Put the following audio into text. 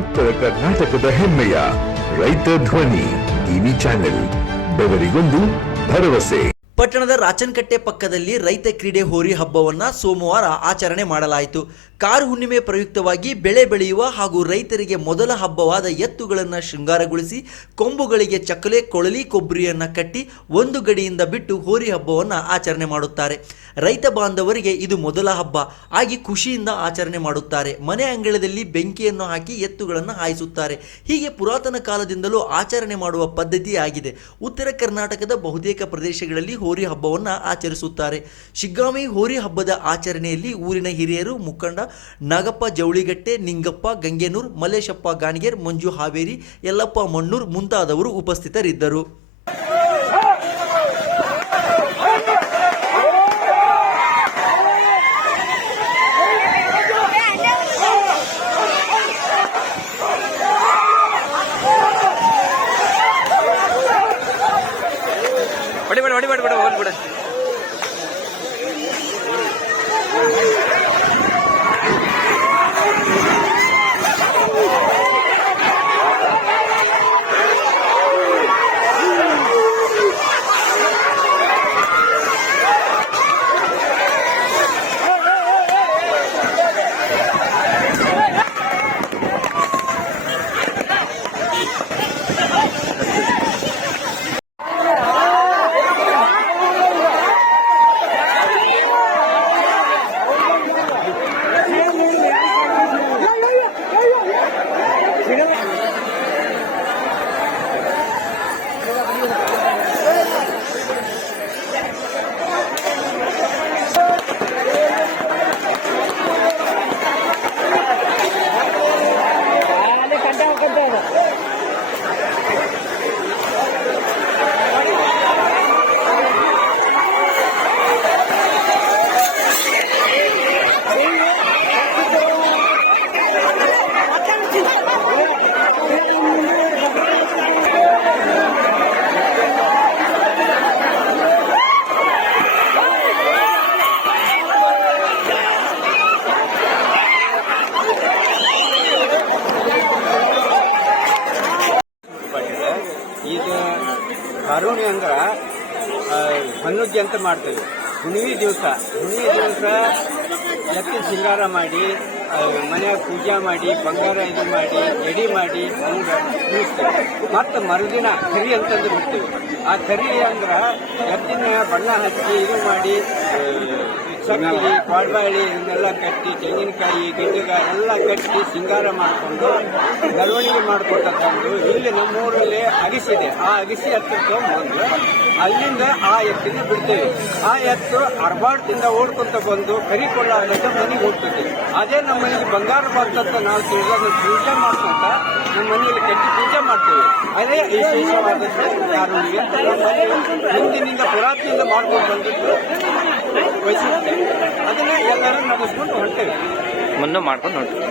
ಉತ್ತರ ಕರ್ನಾಟಕದ ಹೆಮ್ಮೆಯ ರೈತ ಧ್ವನಿ ಟಿವಿ ಚಾನೆಲ್, ಬೆವರಿಗೊಂದು ಭರವಸೆ. ಪಟ್ಟಣದ ರಾಚನಕಟ್ಟೆ ಪಕ್ಕದಲ್ಲಿ ರೈತ ಕ್ರೀಡೆ ಹೋರಿ ಹಬ್ಬವನ್ನ ಸೋಮವಾರ ಆಚರಣೆ ಮಾಡಲಾಯಿತು. ಕಾರು ಹುಣ್ಣಿಮೆ ಪ್ರಯುಕ್ತವಾಗಿ ಬೆಳೆ ಬೆಳೆಯುವ ಹಾಗೂ ರೈತರಿಗೆ ಮೊದಲ ಹಬ್ಬವಾದ ಎತ್ತುಗಳನ್ನು ಶೃಂಗಾರಗೊಳಿಸಿ ಕೊಂಬುಗಳಿಗೆ ಚಕ್ಕಲೆ, ಕೊಳಲಿ, ಕೊಬ್ಬರಿಯನ್ನು ಕಟ್ಟಿ ಒಂದು ಗಡಿಯಿಂದ ಬಿಟ್ಟು ಹೋರಿ ಹಬ್ಬವನ್ನು ಆಚರಣೆ ಮಾಡುತ್ತಾರೆ. ರೈತ ಬಾಂಧವರಿಗೆ ಇದು ಮೊದಲ ಹಬ್ಬ ಆಗಿ ಖುಷಿಯಿಂದ ಆಚರಣೆ ಮಾಡುತ್ತಾರೆ. ಮನೆ ಅಂಗಳದಲ್ಲಿ ಬೆಂಕಿಯನ್ನು ಹಾಕಿ ಎತ್ತುಗಳನ್ನು ಹಾಯಿಸುತ್ತಾರೆ. ಹೀಗೆ ಪುರಾತನ ಕಾಲದಿಂದಲೂ ಆಚರಣೆ ಮಾಡುವ ಪದ್ಧತಿ ಆಗಿದೆ. ಉತ್ತರ ಕರ್ನಾಟಕದ ಬಹುತೇಕ ಪ್ರದೇಶಗಳಲ್ಲಿ ಹೋರಿ ಹಬ್ಬವನ್ನು ಆಚರಿಸುತ್ತಾರೆ. ಶಿಗ್ಗಾಂವಿ ಹೋರಿ ಹಬ್ಬದ ಆಚರಣೆಯಲ್ಲಿ ಊರಿನ ಹಿರಿಯರು, ಮುಖಂಡ ನಾಗಪ್ಪ ಜವಳಿಗಟ್ಟೆ, ನಿಂಗಪ್ಪ ಗಂಗೆನೂರ್, ಮಲ್ಲೇಶಪ್ಪ ಗಾಣಿಗೇರ್, ಮಂಜು ಹಾವೇರಿ, ಯಲ್ಲಪ್ಪ ಮಣ್ಣೂರ್ ಮುಂತಾದವರು ಉಪಸ್ಥಿತರಿದ್ದರು. ಈಗ ಕಾರುಣಿ ಅಂದ್ರ ಹನ್ನೊಂದು ಅಂತ ಮಾಡ್ತೇವೆ. ಹುಣ್ಣಿಮೆ ದಿವಸ ಎತ್ತಿನ ಶೃಂಗಾರ ಮಾಡಿ ಮನೆಯಾಗ ಪೂಜೆ ಮಾಡಿ ಬಂಗಾರ ಇದು ಮಾಡಿ ಎಡಿ ಮಾಡಿ ಹಂಗೆ ಕುಣಿಸ್ತೇವೆ. ಮತ್ತು ಮರುದಿನ ಕರಿ ಅಂತಂದು ಬಿಡ್ತೇವೆ. ಆ ಕರಿ ಅಂದ್ರ ಎತ್ತಿನ ಬಣ್ಣ ಹಚ್ಚಿ ಇದು ಮಾಡಿ ಸಕ್ಕರೆ, ಪಾಡ್ಬಾಳಿ ಇವನ್ನೆಲ್ಲ ಕಟ್ಟಿ, ತೆಂಗಿನಕಾಯಿ, ಗಿಡಗ ಎಲ್ಲ ಕಟ್ಟಿ ಶೃಂಗಾರ ಮಾಡಿಕೊಂಡು ಮೆರವಣಿಗೆ ಮಾಡ್ಕೊತ ತಂದು ಇಲ್ಲಿ ನಮ್ಮೂರಲ್ಲಿ ಅಗಿಸಿದೆ. ಆ ಅಗಿಸಿ ಎತ್ತು ತಗೊಂಡು ಅಲ್ಲಿಂದ ಆ ಎತ್ತಿನ ಬಿಡ್ತೇವೆ. ಆ ಎತ್ತು ಅರ್ಬಾಟದಿಂದ ಓಡ್ಕೊಂತ ಬಂದು ಕರಿ ಕೊಳ್ಳಾರ್ದಂತ ಮನೆಗೆ ಹೋಗ್ತದೆ. ಅದೇ ನಮ್ಮ ಮನೆಗೆ ಬಂಗಾರ ಬರ್ತಂತ ನಾವು ತಿಳಿದ ಪೂಜೆ ಮಾಡ್ಕೊಂತ ನಮ್ಮ ಮನೆಯಲ್ಲಿ ಕಟ್ಟಿ ಪೂಜೆ ಮಾಡ್ತೇವೆ. ಅದೇ ವಿಶೇಷವಾದದ್ದು ಕಾರುಣಿಗೆ ಹಿಂದಿನಿಂದ ಪುರಾತನಿಂದ ಮಾಡ್ಕೊಂಡು ಬಂದಿದ್ದು ವೈಶಿಷ್ಟ್ಯ. ಅದನ್ನ ಎಲ್ಲರೂ ನಡೆಸ್ಕೊಂಡು ಹೊಂಟೇವೆ, ಮುಂದೆ ಮಾಡ್ಕೊಂಡು ಹೊಂಟೇವೆ.